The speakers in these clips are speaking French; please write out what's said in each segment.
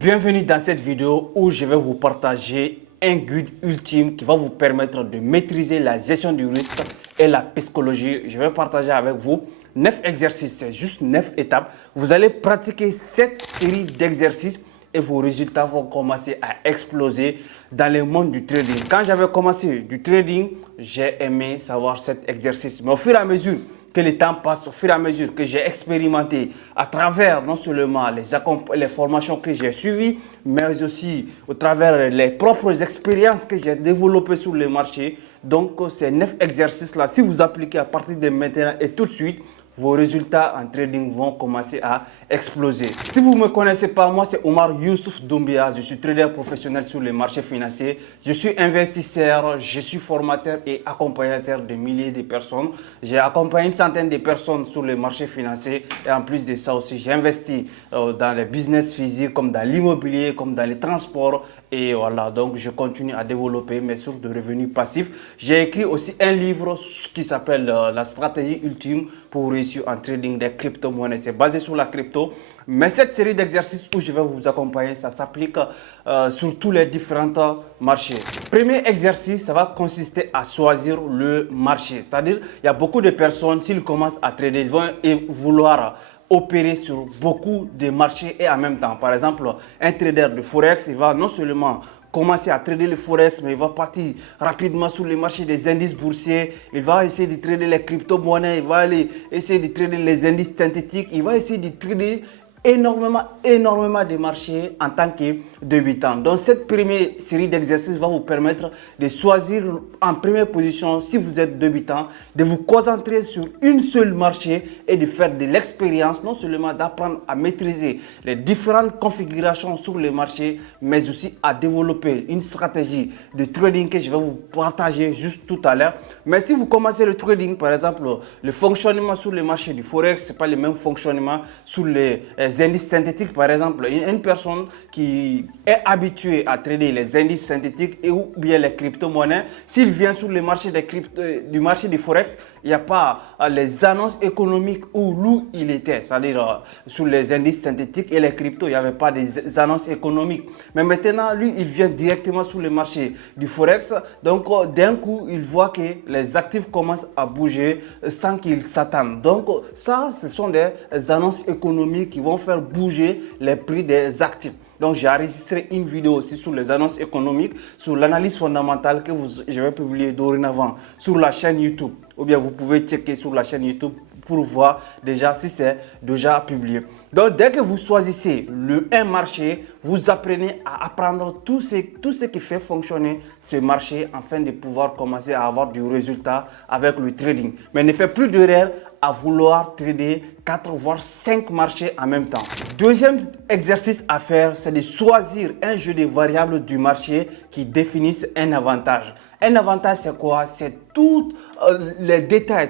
Bienvenue dans cette vidéo où je vais vous partager un guide ultime qui va vous permettre de maîtriser la gestion du risque et la psychologie. Je vais partager avec vous 9 exercices, c'est juste 9 étapes. Vous allez pratiquer cette série d'exercices et vos résultats vont commencer à exploser dans le monde du trading. Quand j'avais commencé du trading, j'ai aimé savoir cet exercice. Mais au fur et à mesure que le temps passe, au fur et à mesure que j'ai expérimenté à travers non seulement les formations que j'ai suivies, mais aussi au travers les propres expériences que j'ai développées sur le marché. Donc, ces 9 exercices-là, si vous appliquez à partir de maintenant et tout de suite, vos résultats en trading vont commencer à exploser. Si vous ne me connaissez pas, moi c'est Omar Youssouf Doumbia, je suis trader professionnel sur les marchés financiers, je suis investisseur, je suis formateur et accompagnateur de milliers de personnes. J'ai accompagné une centaine de personnes sur les marchés financiers et en plus de ça aussi, j'ai investi dans les business physiques comme dans l'immobilier, comme dans les transports. Et voilà, donc je continue à développer mes sources de revenus passifs. J'ai écrit aussi un livre qui s'appelle La stratégie ultime pour réussir en trading des crypto-monnaies. C'est basé sur la crypto. Mais cette série d'exercices où je vais vous accompagner, ça s'applique sur tous les différents marchés. Premier exercice, ça va consister à choisir le marché. C'est-à-dire, il y a beaucoup de personnes, s'ils commencent à trader, ils vont vouloir opérer sur beaucoup de marchés et en même temps. Par exemple, un trader de Forex, il va non seulement commencer à trader le Forex, mais il va partir rapidement sur les marchés des indices boursiers. Il va essayer de trader les crypto-monnaies, il va aller essayer de trader les indices synthétiques, il va essayer de trader énormément de marchés en tant que débutant. Donc cette première série d'exercices va vous permettre de choisir en première position, si vous êtes débutant, de vous concentrer sur une seule marché et de faire de l'expérience, non seulement d'apprendre à maîtriser les différentes configurations sur les marchés, mais aussi à développer une stratégie de trading que je vais vous partager juste tout à l'heure. Mais si vous commencez le trading, par exemple, le fonctionnement sur les marchés du Forex, ce n'est pas le même fonctionnement sur les indices synthétiques. Par exemple, une personne qui est habituée à trader les indices synthétiques et ou bien les crypto-monnaies, s'il vient sur le marché du marché du Forex, il n'y a pas les annonces économiques où il était, c'est-à-dire sur les indices synthétiques et les cryptos, il n'y avait pas des annonces économiques. Mais maintenant, lui, il vient directement sur le marché du Forex. Donc, d'un coup, il voit que les actifs commencent à bouger sans qu'il s'attende. Donc, ça, ce sont des annonces économiques qui vont faire bouger les prix des actifs. Donc, j'ai enregistré une vidéo aussi sur les annonces économiques, sur l'analyse fondamentale que je vais publier dorénavant sur la chaîne YouTube. Ou bien vous pouvez checker sur la chaîne YouTube pour voir déjà si c'est déjà publié. Donc, dès que vous choisissez un marché, vous apprenez à apprendre tout ce qui fait fonctionner ce marché afin de pouvoir commencer à avoir du résultat avec le trading. Mais ne faites plus d'erreur à vouloir trader 4 voire 5 marchés en même temps. Deuxième exercice à faire, c'est de choisir un jeu de variables du marché qui définissent un avantage. Un avantage, c'est quoi? C'est tous les détails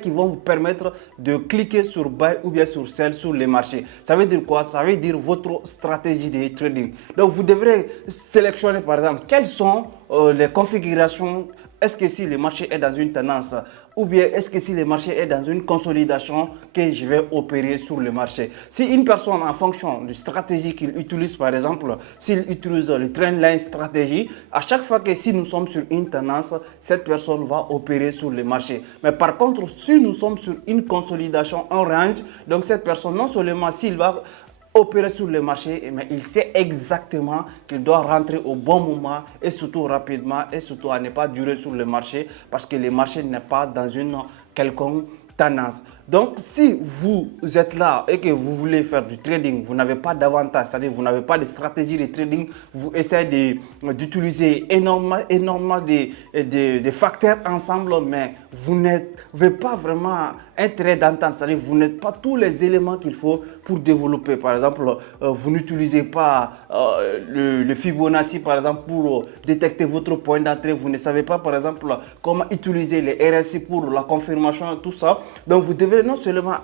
qui vont vous permettre de cliquer sur buy ou bien sur sell sur les marchés. Ça veut dire quoi? Ça veut dire votre stratégie de trading. Donc, vous devrez sélectionner par exemple quelles sont les configurations. Est-ce que si le marché est dans une tendance ou bien est-ce que si le marché est dans une consolidation que je vais opérer sur le marché. Si une personne en fonction de stratégie qu'il utilise, par exemple, s'il utilise le trendline stratégie, à chaque fois que si nous sommes sur une tendance, cette personne va opérer sur le marché. Mais par contre, si nous sommes sur une consolidation en range, donc cette personne, non seulement s'il va opérer sur le marché, mais il sait exactement qu'il doit rentrer au bon moment et surtout rapidement et surtout à ne pas durer sur le marché parce que le marché n'est pas dans une quelconque tendance. Donc, si vous êtes là et que vous voulez faire du trading, vous n'avez pas d'avantage, c'est-à-dire vous n'avez pas de stratégie de trading, vous essayez d'utiliser énormément de facteurs ensemble, mais vous n'avez pas vraiment un trait d'entente, c'est-à-dire vous n'êtes pas tous les éléments qu'il faut pour développer. Par exemple, vous n'utilisez pas le Fibonacci, par exemple, pour détecter votre point d'entrée. Vous ne savez pas, par exemple, comment utiliser les RSI pour la confirmation, tout ça. Donc, vous devez non seulement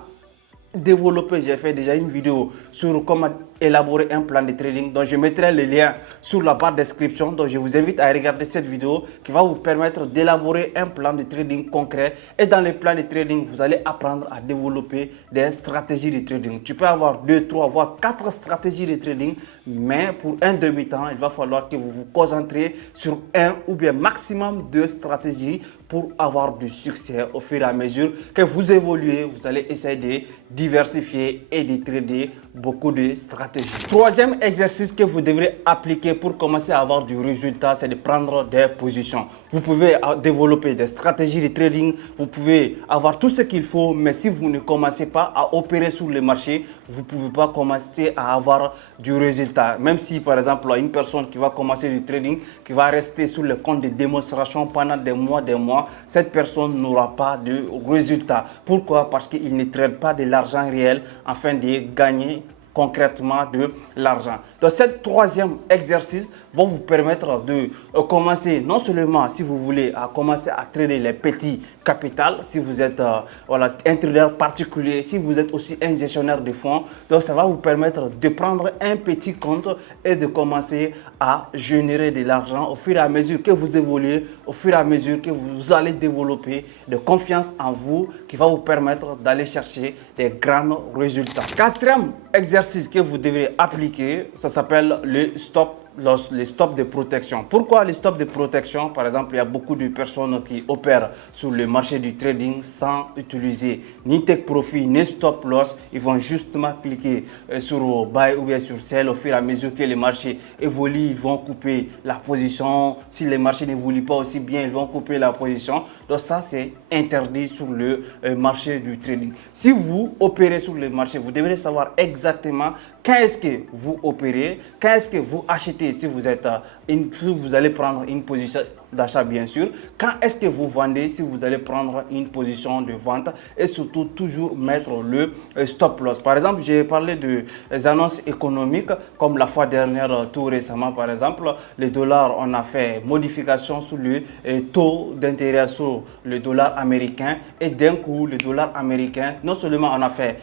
développer, j'ai fait déjà une vidéo sur comment élaborer un plan de trading. Donc je mettrai le lien sur la barre de description. Donc je vous invite à regarder cette vidéo qui va vous permettre d'élaborer un plan de trading concret. Et dans le plan de trading, vous allez apprendre à développer des stratégies de trading. Tu peux avoir 2, 3, voire 4 stratégies de trading, mais pour un demi-temps, il va falloir que vous vous concentrez sur un ou bien maximum 2 stratégies pour avoir du succès. Au fur et à mesure que vous évoluez, vous allez essayer de diversifier et de trader beaucoup de stratégies. Troisième exercice que vous devrez appliquer pour commencer à avoir du résultat, c'est de prendre des positions. Vous pouvez développer des stratégies de trading, vous pouvez avoir tout ce qu'il faut, mais si vous ne commencez pas à opérer sur le marché, vous ne pouvez pas commencer à avoir du résultat. Même si par exemple une personne qui va commencer du trading, qui va rester sur le compte de démonstration pendant des mois, cette personne n'aura pas de résultat. Pourquoi? Parce qu'il ne trade pas de l'argent réel afin de gagner concrètement de l'argent. Donc, ce troisième exercice va vous permettre de commencer, non seulement si vous voulez à commencer à trader les petits capitaux, si vous êtes un trader particulier, si vous êtes aussi un gestionnaire de fonds, donc ça va vous permettre de prendre un petit compte et de commencer à générer de l'argent au fur et à mesure que vous évoluez, au fur et à mesure que vous allez développer de confiance en vous qui va vous permettre d'aller chercher des grands résultats. Quatrième exercice que vous devrez appliquer, ça s'appelle le stop loss, les stops de protection. Pourquoi les stops de protection? Par exemple, il y a beaucoup de personnes qui opèrent sur le marché du trading sans utiliser ni take profit ni stop loss. Ils vont justement cliquer sur buy ou bien sur sell. Au fur et à mesure que le marché évolue, ils vont couper la position. Si le marché n'évolue pas aussi bien, ils vont couper la position. Donc ça, c'est interdit sur le marché du trading. Si vous opérez sur le marché, vous devrez savoir exactement quand est-ce que vous opérez, quand est-ce que vous achetez, si vous êtes si vous allez prendre une position d'achat bien sûr, quand est-ce que vous vendez, si vous allez prendre une position de vente, et surtout toujours mettre le stop loss. Par exemple, j'ai parlé des annonces économiques comme la fois dernière, tout récemment par exemple, le dollar, on a fait modification sur le taux d'intérêt sur le dollar américain, et d'un coup le dollar américain, non seulement on a fait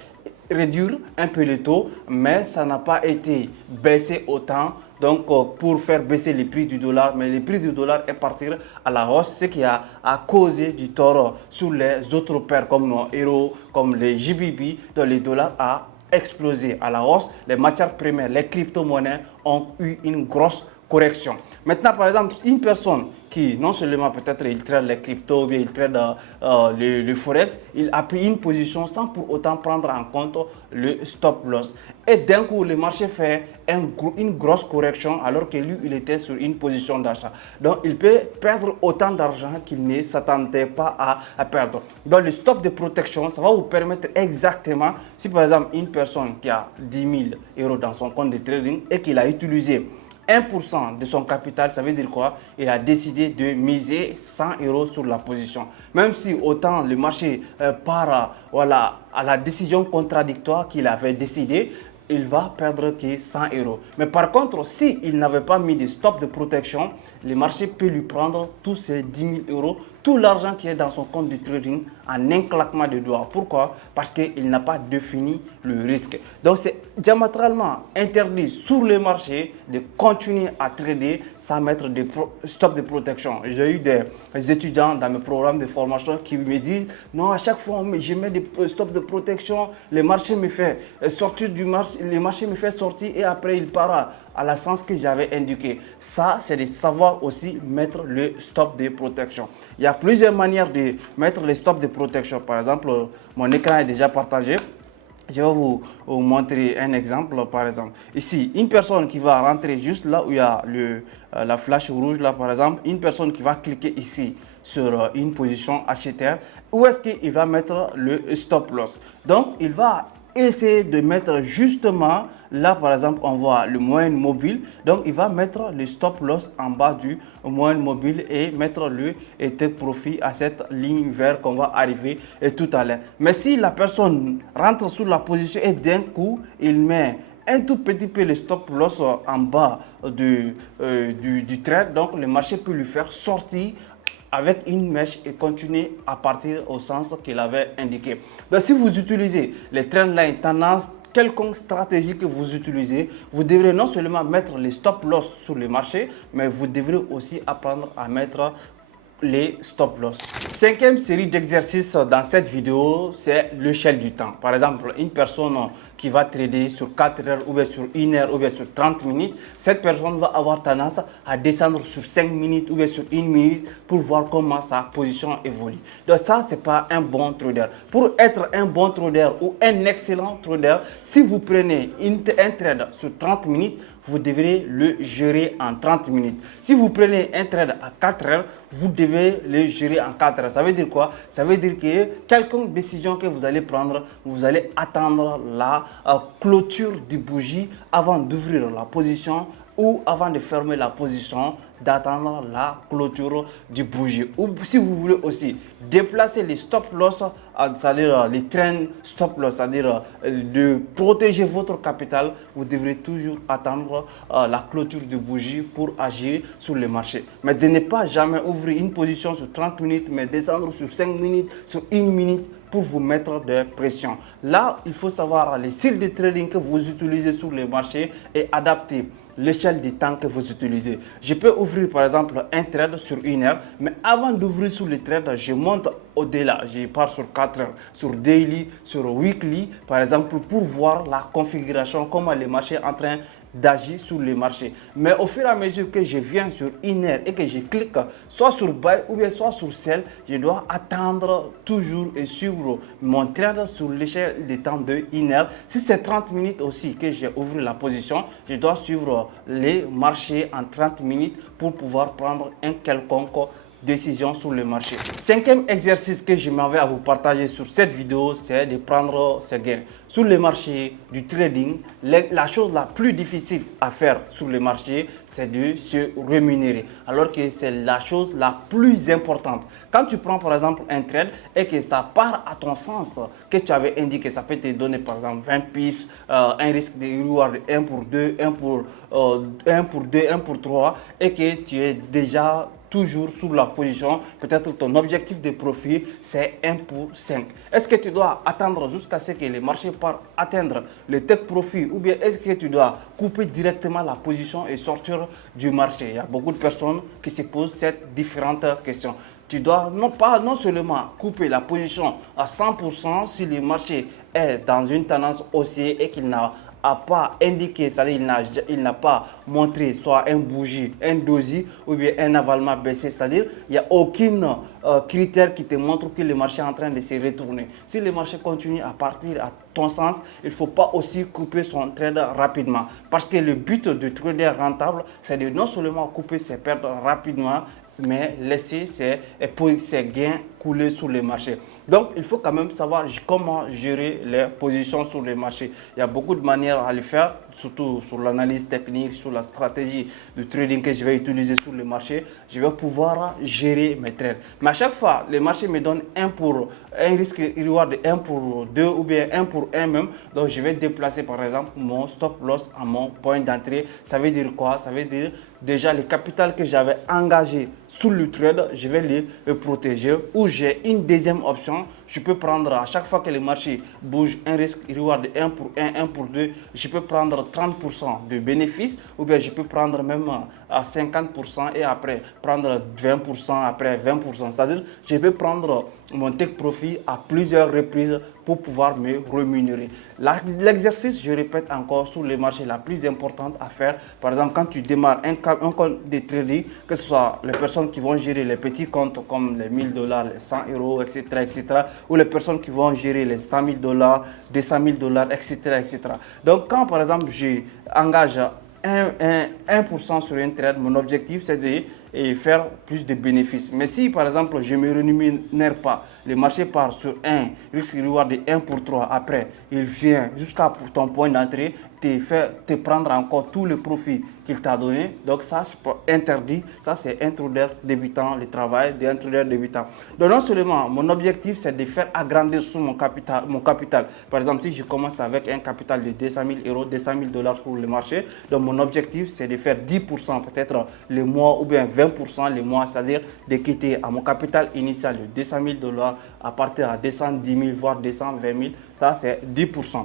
réduire un peu le taux, mais ça n'a pas été baissé autant. Donc, pour faire baisser les prix du dollar, mais les prix du dollar est parti à la hausse, ce qui a causé du tort sur les autres paires comme l'euro, comme les GBP. Donc, le dollar a explosé à la hausse. Les matières premières, les crypto-monnaies ont eu une grosse correction. Maintenant, par exemple, une personne qui, non seulement peut-être il trade les cryptos ou bien il trade le forex, il a pris une position sans pour autant prendre en compte le stop loss. Et d'un coup, le marché fait une grosse correction alors que lui, il était sur une position d'achat. Donc, il peut perdre autant d'argent qu'il ne s'attendait pas à perdre. Donc, le stop de protection, ça va vous permettre exactement, si par exemple, une personne qui a 10 000 euros dans son compte de trading et qu'il a utilisé 1% de son capital, ça veut dire quoi? Il a décidé de miser 100 euros sur la position. Même si autant le marché part à la décision contradictoire qu'il avait décidé, il va perdre que 100 euros. Mais par contre, s'il n'avait pas mis de stop de protection, le marché peut lui prendre tous ces 10 000 euros, tout l'argent qui est dans son compte de trading en un claquement de doigts. Pourquoi? Parce qu'il n'a pas défini le risque. Donc c'est diamétralement interdit sur le marché de continuer à trader sans mettre de stop de protection. J'ai eu des étudiants dans mes programmes de formation qui me disent non, à chaque fois je mets des stops de protection, le marché me fait sortir du marché, le marché me fait sortir et après il part à la sens que j'avais indiqué. Ça, c'est de savoir aussi mettre le stop de protection. Il y a plusieurs manières de mettre le stop de protection. Par exemple, mon écran est déjà partagé. Je vais vous montrer un exemple. Par exemple, ici, une personne qui va rentrer juste là où il y a la flash rouge, là par exemple, une personne qui va cliquer ici sur une position acheteur, où est-ce qu'il va mettre le stop loss? Donc, il va essayer de mettre justement là par exemple on voit le moyen mobile, donc il va mettre le stop loss en bas du moyen mobile et mettre le take profit à cette ligne verte qu'on va arriver tout à l'heure. Mais si la personne rentre sur la position et d'un coup il met un tout petit peu le stop loss en bas du trade, donc le marché peut lui faire sortir avec une mèche et continuer à partir au sens qu'il avait indiqué. Donc si vous utilisez les trendlines tendance quelconque stratégie que vous utilisez, vous devrez non seulement mettre les stop loss sur le marché, mais vous devrez aussi apprendre à mettre les stop loss. Cinquième série d'exercices dans cette vidéo, c'est l'échelle du temps. Par exemple, une personne qui va trader sur 4 heures ou bien sur 1 heure ou bien sur 30 minutes, cette personne va avoir tendance à descendre sur 5 minutes ou bien sur 1 minute pour voir comment sa position évolue. Donc ça, c'est pas un bon trader. Pour être un bon trader ou un excellent trader, si vous prenez un trade sur 30 minutes, vous devrez le gérer en 30 minutes. Si vous prenez un trade à 4 heures, vous devez le gérer en 4 heures. Ça veut dire quoi? Ça veut dire que quelconque décision que vous allez prendre, vous allez attendre la clôture du bougie avant d'ouvrir la position ou avant de fermer la position, d'attendre la clôture du bougie. Ou si vous voulez aussi déplacer les stop loss, c'est-à-dire les trends stop loss, c'est-à-dire de protéger votre capital, vous devrez toujours attendre la clôture du bougie pour agir sur le marché. Mais de ne pas jamais ouvrir une position sur 30 minutes, mais descendre sur 5 minutes, sur 1 minute, pour vous mettre de pression. Là, il faut savoir les styles de trading que vous utilisez sur le marché et adapter l'échelle du temps que vous utilisez. Je peux ouvrir par exemple un trade sur 1 heure, mais avant d'ouvrir sur le trade, je monte au-delà. Je pars sur 4 heures, sur daily, sur weekly, par exemple, pour voir la configuration, comment le marché est en train d'agir sur le marché. Mais au fur et à mesure que je viens sur 1 heure et que je clique soit sur buy ou bien soit sur sell, je dois attendre toujours et suivre mon trade sur l'échelle de temps de 1 heure. Si c'est 30 minutes aussi que j'ai ouvert la position, je dois suivre les marchés en 30 minutes pour pouvoir prendre un quelconque décision sur le marché. Cinquième exercice que je m'en vais à vous partager sur cette vidéo, c'est de prendre ses gains. Sur le marché du trading, la chose la plus difficile à faire sur le marché, c'est de se rémunérer. Alors que c'est la chose la plus importante. Quand tu prends par exemple un trade et que ça part à ton sens, que tu avais indiqué, ça peut te donner par exemple 20 pips, un risque de reward 1 pour 2, 1 pour 2, 1 pour 3 et que tu es déjà toujours sous la position, peut-être ton objectif de profit c'est 1 pour 5. Est-ce que tu dois attendre jusqu'à ce que le marché parte atteindre le take profit ou bien est-ce que tu dois couper directement la position et sortir du marché? Il y a beaucoup de personnes qui se posent ces différentes questions. Tu dois non seulement couper la position à 100% si le marché est dans une tendance haussière et qu'il n'a pas indiqué, c'est-à-dire il n'a pas montré soit un bougie, un doji ou bien un avalement baissé, c'est-à-dire il n'y a aucun critère qui te montre que le marché est en train de se retourner. Si le marché continue à partir à ton sens, il ne faut pas aussi couper son trade rapidement parce que le but du trader rentable, c'est de non seulement couper ses pertes rapidement, mais laisser ses gains couler sur le marché. Donc, il faut quand même savoir comment gérer les positions sur le marché. Il y a beaucoup de manières à le faire, surtout sur l'analyse technique, sur la stratégie de trading que je vais utiliser sur le marché. Je vais pouvoir gérer mes trades. Mais à chaque fois, le marché me donne un risque reward de 1 pour 2 ou bien 1 pour 1 même. Donc, je vais déplacer par exemple mon stop loss à mon point d'entrée. Ça veut dire quoi? Ça veut dire déjà le capital que j'avais engagé sous le trade, je vais le protéger. Ou j'ai une deuxième option, je peux prendre à chaque fois que le marché bouge un risque reward de 1 pour 1, 1 pour 2, je peux prendre 30% de bénéfices ou bien je peux prendre même à 50% et après prendre 20%, après 20%. C'est-à-dire je peux prendre mon take profit à plusieurs reprises pour pouvoir me rémunérer. L'exercice, je répète encore, sur les marchés la plus importante à faire, par exemple quand tu démarres un compte de trading, que ce soit les personnes qui vont gérer les petits comptes comme les 1000 $, les 100 €, etc., etc., ou les personnes qui vont gérer les 100 000 $, 200 000 $, etc., etc. Donc quand par exemple j'engage 1% sur un trade, mon objectif c'est de faire plus de bénéfices. Mais si par exemple je ne me rémunère pas, le marché part sur un risque reward de 1 pour 3, après il vient jusqu'à ton point d'entrée, te prendre encore tout le profit qu'il t'a donné. Donc ça c'est interdit, ça c'est un trader débutant, le travail d'un trader débutant. Donc non seulement mon objectif c'est de faire agrandir sur mon capital. Par exemple si je commence avec un capital de 200 000 €, 200 000 $ sur le marché, donc mon objectif c'est de faire 10% peut-être le mois ou bien 20% le mois, c'est-à-dire de quitter à mon capital initial de 200 000 $ à partir à 210 000 voire 220 000, ça c'est 10%.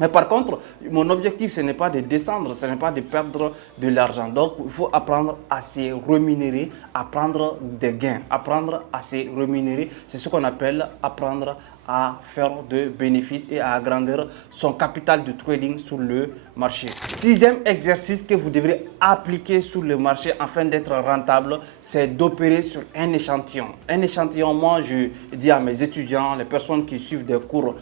Mais par contre, mon objectif, ce n'est pas de descendre, ce n'est pas de perdre de l'argent. Donc, il faut apprendre à se rémunérer, à prendre des gains, apprendre à se rémunérer. C'est ce qu'on appelle apprendre à faire de bénéfices et à agrandir son capital de trading sur le marché. Sixième exercice que vous devrez appliquer sur le marché afin d'être rentable, c'est d'opérer sur un échantillon. Un échantillon, moi je dis à mes étudiants, les personnes qui suivent des cours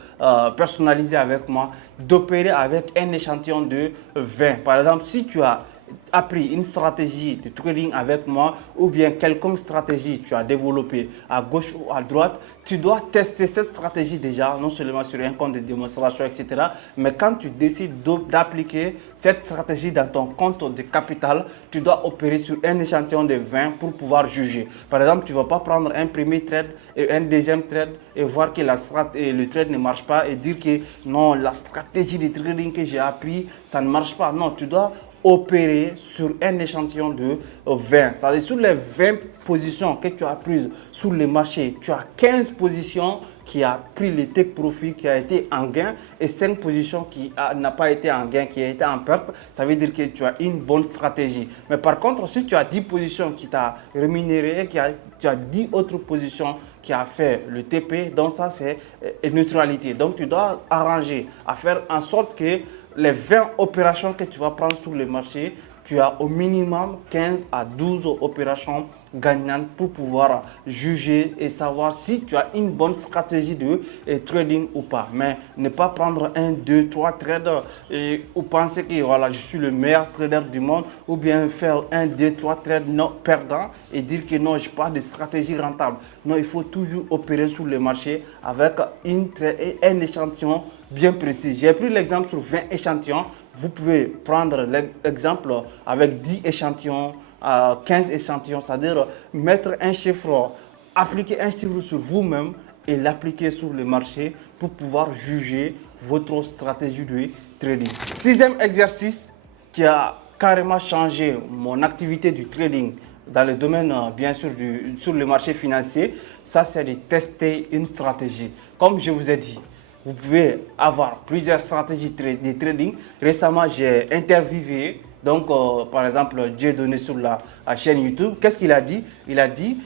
personnalisés avec moi, d'opérer avec un échantillon de 20. Par exemple, si tu as appris une stratégie de trading avec moi ou bien quelconque stratégie tu as développé à gauche ou à droite, tu dois tester cette stratégie déjà, non seulement sur un compte de démonstration, etc. Mais quand tu décides d'appliquer cette stratégie dans ton compte de capital, tu dois opérer sur un échantillon de 20 pour pouvoir juger. Par exemple, tu ne vas pas prendre un premier trade et un deuxième trade et voir que le trade ne marche pas et dire que non, la stratégie de trading que j'ai appris, ça ne marche pas. Non, tu dois opérer sur un échantillon de 20. C'est-à-dire sur les 20 positions que tu as prises sur le marché, tu as 15 positions qui a pris le take profit, qui a été en gain et 5 positions qui n'a pas été en gain, qui a été en perte. Ça veut dire que tu as une bonne stratégie. Mais par contre, si tu as 10 positions qui t'ont rémunéré, tu as 10 autres positions qui a fait le TP, donc ça c'est neutralité. Donc tu dois arranger à faire en sorte que les 20 opérations que tu vas prendre sur le marché, tu as au minimum 15 à 12 opérations gagnantes pour pouvoir juger et savoir si tu as une bonne stratégie de trading ou pas. Mais ne pas prendre 1, 2, 3 trades ou penser que voilà, je suis le meilleur trader du monde ou bien faire 1, 2, 3 trades non perdants et dire que non, je n'ai pas de stratégie rentable. Non, il faut toujours opérer sur le marché avec un échantillon bien précis. J'ai pris l'exemple sur 20 échantillons. Vous pouvez prendre l'exemple avec 10 échantillons, 15 échantillons, c'est-à-dire mettre un chiffre, appliquer un chiffre sur vous-même et l'appliquer sur le marché pour pouvoir juger votre stratégie de trading. Sixième exercice qui a carrément changé mon activité du trading dans le domaine, bien sûr, sur le marché financier, ça c'est de tester une stratégie. Comme je vous ai dit, vous pouvez avoir plusieurs stratégies de trading. Récemment, j'ai interviewé, donc par exemple, Dieu donné sur la chaîne YouTube. Qu'est-ce qu'il a dit? Il a dit,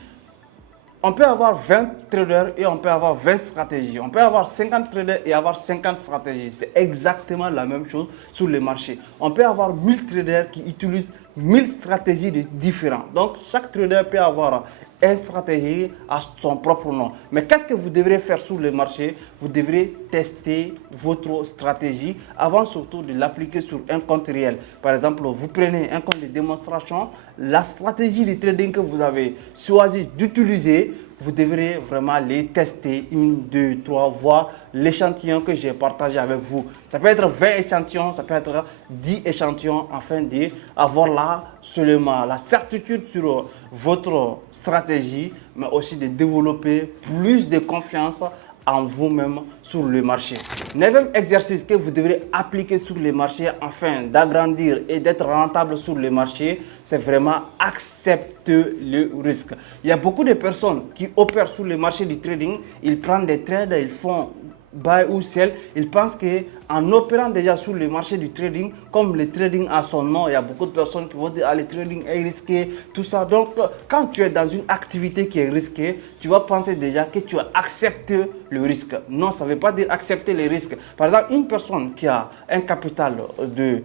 on peut avoir 20 traders et on peut avoir 20 stratégies. On peut avoir 50 traders et avoir 50 stratégies. C'est exactement la même chose sur le marché. On peut avoir 1000 traders qui utilisent 1000 stratégies différentes. Donc, chaque trader peut avoir une stratégie à son propre nom. Mais qu'est-ce que vous devrez faire sur le marché? Vous devrez tester votre stratégie avant surtout de l'appliquer sur un compte réel. Par exemple, vous prenez un compte de démonstration, la stratégie de trading que vous avez choisi d'utiliser, vous devrez vraiment les tester, 1, 2, 3, voir l'échantillon que j'ai partagé avec vous. Ça peut être 20 échantillons, ça peut être 10 échantillons afin d'avoir là seulement la certitude sur votre stratégie, mais aussi de développer plus de confiance en vous-même sur le marché. Neuvième exercice que vous devrez appliquer sur le marché afin d'agrandir et d'être rentable sur le marché, c'est vraiment accepter le risque. Il y a beaucoup de personnes qui opèrent sur le marché du trading, ils prennent des trades, ils font buy ou sell, ils pensent qu'en opérant déjà sur le marché du trading, comme le trading a son nom, il y a beaucoup de personnes qui vont dire ah, le trading est risqué, tout ça. Donc, quand tu es dans une activité qui est risquée, tu vas penser déjà que tu as accepté le risque. Non, ça ne veut pas dire accepter les risques. Par exemple, une personne qui a un capital de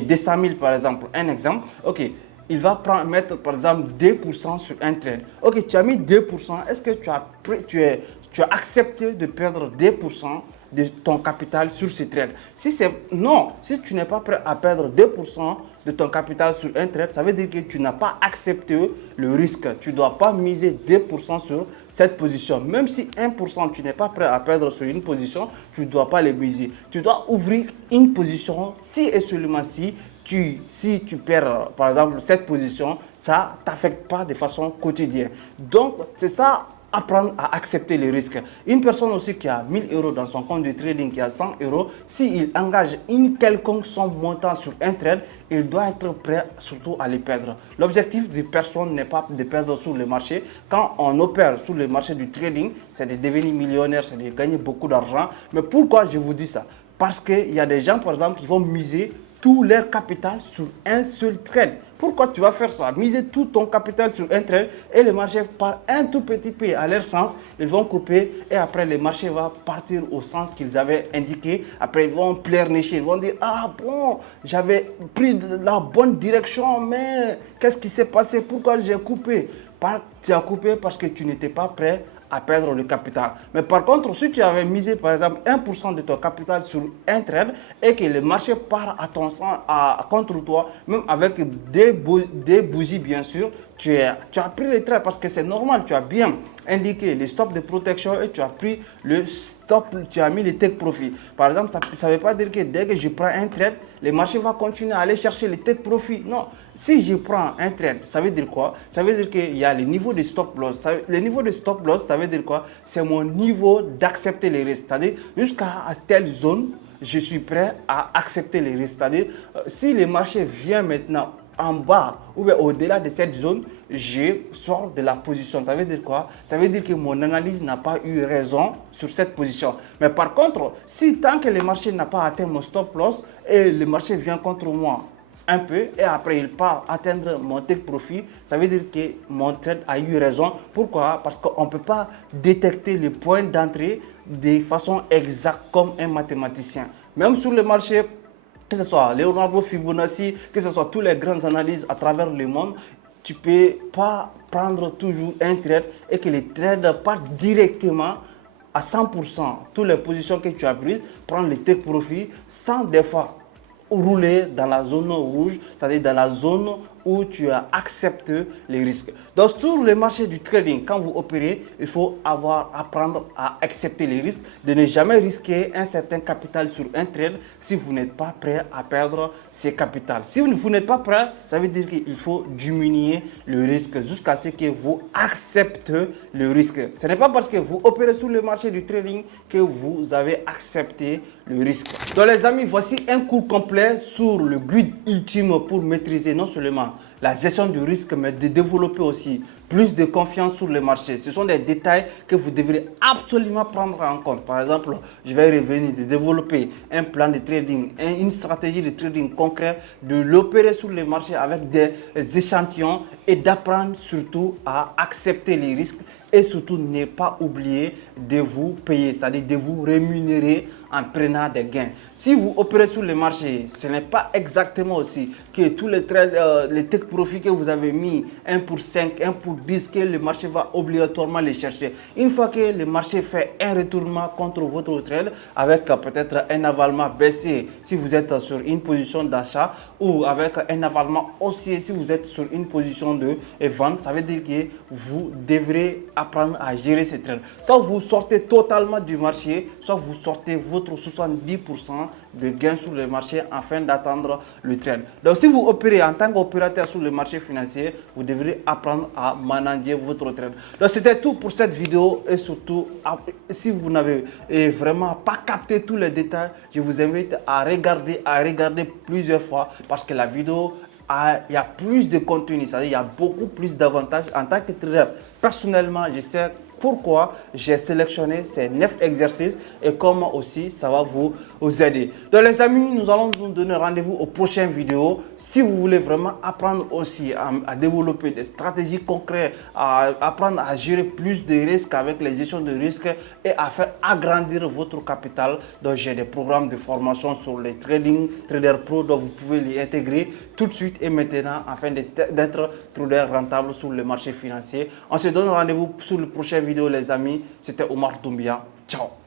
200 000, par exemple, un exemple, ok, il va mettre par exemple 2% sur un trade. Ok, tu as mis 2%, est-ce que tu as accepté de perdre 2% de ton capital sur ce trade? Si c'est non, si tu n'es pas prêt à perdre 2% de ton capital sur un trade, ça veut dire que tu n'as pas accepté le risque. Tu ne dois pas miser 2% sur cette position. Même si 1% tu n'es pas prêt à perdre sur une position, tu ne dois pas le miser. Tu dois ouvrir une position si et seulement si tu perds, par exemple, cette position, ça ne t'affecte pas de façon quotidienne. Donc, c'est ça, apprendre à accepter les risques. Une personne aussi qui a 1000 euros dans son compte de trading, qui a 100 euros, s'il engage une quelconque somme montant sur un trade, il doit être prêt surtout à les perdre. L'objectif de personne n'est pas de perdre sur le marché. Quand on opère sur le marché du trading, c'est de devenir millionnaire, c'est de gagner beaucoup d'argent. Mais pourquoi je vous dis ça? Parce qu'il y a des gens, par exemple, qui vont miser tout leur capital sur un seul trade. Pourquoi tu vas faire ça? Miser tout ton capital sur un trade et le marché par un tout petit peu à leur sens, ils vont couper et après le marché va partir au sens qu'ils avaient indiqué. Après ils vont pleurnicher, ils vont dire ah bon, j'avais pris la bonne direction mais qu'est-ce qui s'est passé? Pourquoi j'ai coupé? Tu as coupé parce que tu n'étais pas prêt à perdre le capital. Mais par contre, si tu avais misé par exemple 1% de ton capital sur un trade et que le marché part à ton sens, contre toi, même avec des bougies bien sûr, tu as pris le trade parce que c'est normal, tu as bien indiqué les stops de protection et tu as pris le stop, tu as mis les take profit. Par exemple, ça ne veut pas dire que dès que je prends un trade, le marché va continuer à aller chercher les take profit. Non, si je prends un trade, ça veut dire quoi? Ça veut dire qu'il y a le niveau de stop loss. Le niveau de stop loss, ça veut dire quoi? C'est mon niveau d'accepter les risques. C'est-à-dire, jusqu'à telle zone, je suis prêt à accepter les risques. C'est-à-dire, si le marché vient maintenant en bas ou bien au-delà de cette zone, je sors de la position. Ça veut dire quoi? Ça veut dire que mon analyse n'a pas eu raison sur cette position. Mais par contre, si tant que le marché n'a pas atteint mon stop loss et le marché vient contre moi un peu et après il part atteindre mon take profit, ça veut dire que mon trade a eu raison. Pourquoi? Parce qu'on ne peut pas détecter le point d'entrée de façon exacte comme un mathématicien. Même sur le marché, que ce soit Leonardo Fibonacci, que ce soit toutes les grandes analyses à travers le monde, tu ne peux pas prendre toujours un trade et que le trade parte directement à 100%. Toutes les positions que tu as prises, prendre le take profit sans des fois rouler dans la zone rouge, c'est-à-dire dans la zone où tu as accepté les risques. Donc sur le marché du trading, quand vous opérez, il faut apprendre à accepter les risques, de ne jamais risquer un certain capital sur un trade si vous n'êtes pas prêt à perdre ces capitaux. Si vous n'êtes pas prêt, ça veut dire qu'il faut diminuer le risque jusqu'à ce que vous acceptez le risque. Ce n'est pas parce que vous opérez sur le marché du trading que vous avez accepté le risque. Donc les amis, voici un cours complet sur le guide ultime pour maîtriser non seulement la gestion du risque, mais de développer aussi plus de confiance sur le marché. Ce sont des détails que vous devrez absolument prendre en compte. Par exemple, je vais revenir de développer un plan de trading, une stratégie de trading concret, de l'opérer sur le marché avec des échantillons et d'apprendre surtout à accepter les risques et surtout ne pas oublier de vous payer, c'est-à-dire de vous rémunérer en prenant des gains. Si vous opérez sur le marché, ce n'est pas exactement aussi que tous les trades, les take profits que vous avez mis 1 pour 5, 1 pour 10, que le marché va obligatoirement les chercher. Une fois que le marché fait un retournement contre votre trade avec peut-être un avalement baissé si vous êtes sur une position d'achat ou avec un avalement haussier si vous êtes sur une position de vente, ça veut dire que vous devrez apprendre à gérer ces trades. Soit vous sortez totalement du marché, soit vous sortez votre 70% de gains sur le marché afin d'attendre le trade. Donc si vous opérez en tant qu'opérateur sur le marché financier, vous devrez apprendre à manager votre trade. Donc c'était tout pour cette vidéo et surtout si vous n'avez vraiment pas capté tous les détails, je vous invite à regarder plusieurs fois parce que la vidéo il y a plus de contenu, c'est-à-dire il y a beaucoup plus d'avantages en tant que trader. Personnellement, je sais pourquoi j'ai sélectionné ces 9 exercices et comment aussi ça va vous aider. Donc les amis, nous allons nous donner rendez-vous aux prochaines vidéos. Si vous voulez vraiment apprendre aussi à développer des stratégies concrètes, à apprendre à gérer plus de risques avec les gestions de risques et à faire agrandir votre capital, donc j'ai des programmes de formation sur les trading, Trader Pro, donc vous pouvez les intégrer tout de suite et maintenant afin d'être trader rentable sur le marché financier. On se donne rendez-vous sur le prochain vidéo les amis. C'était Omar Doumbia. Ciao.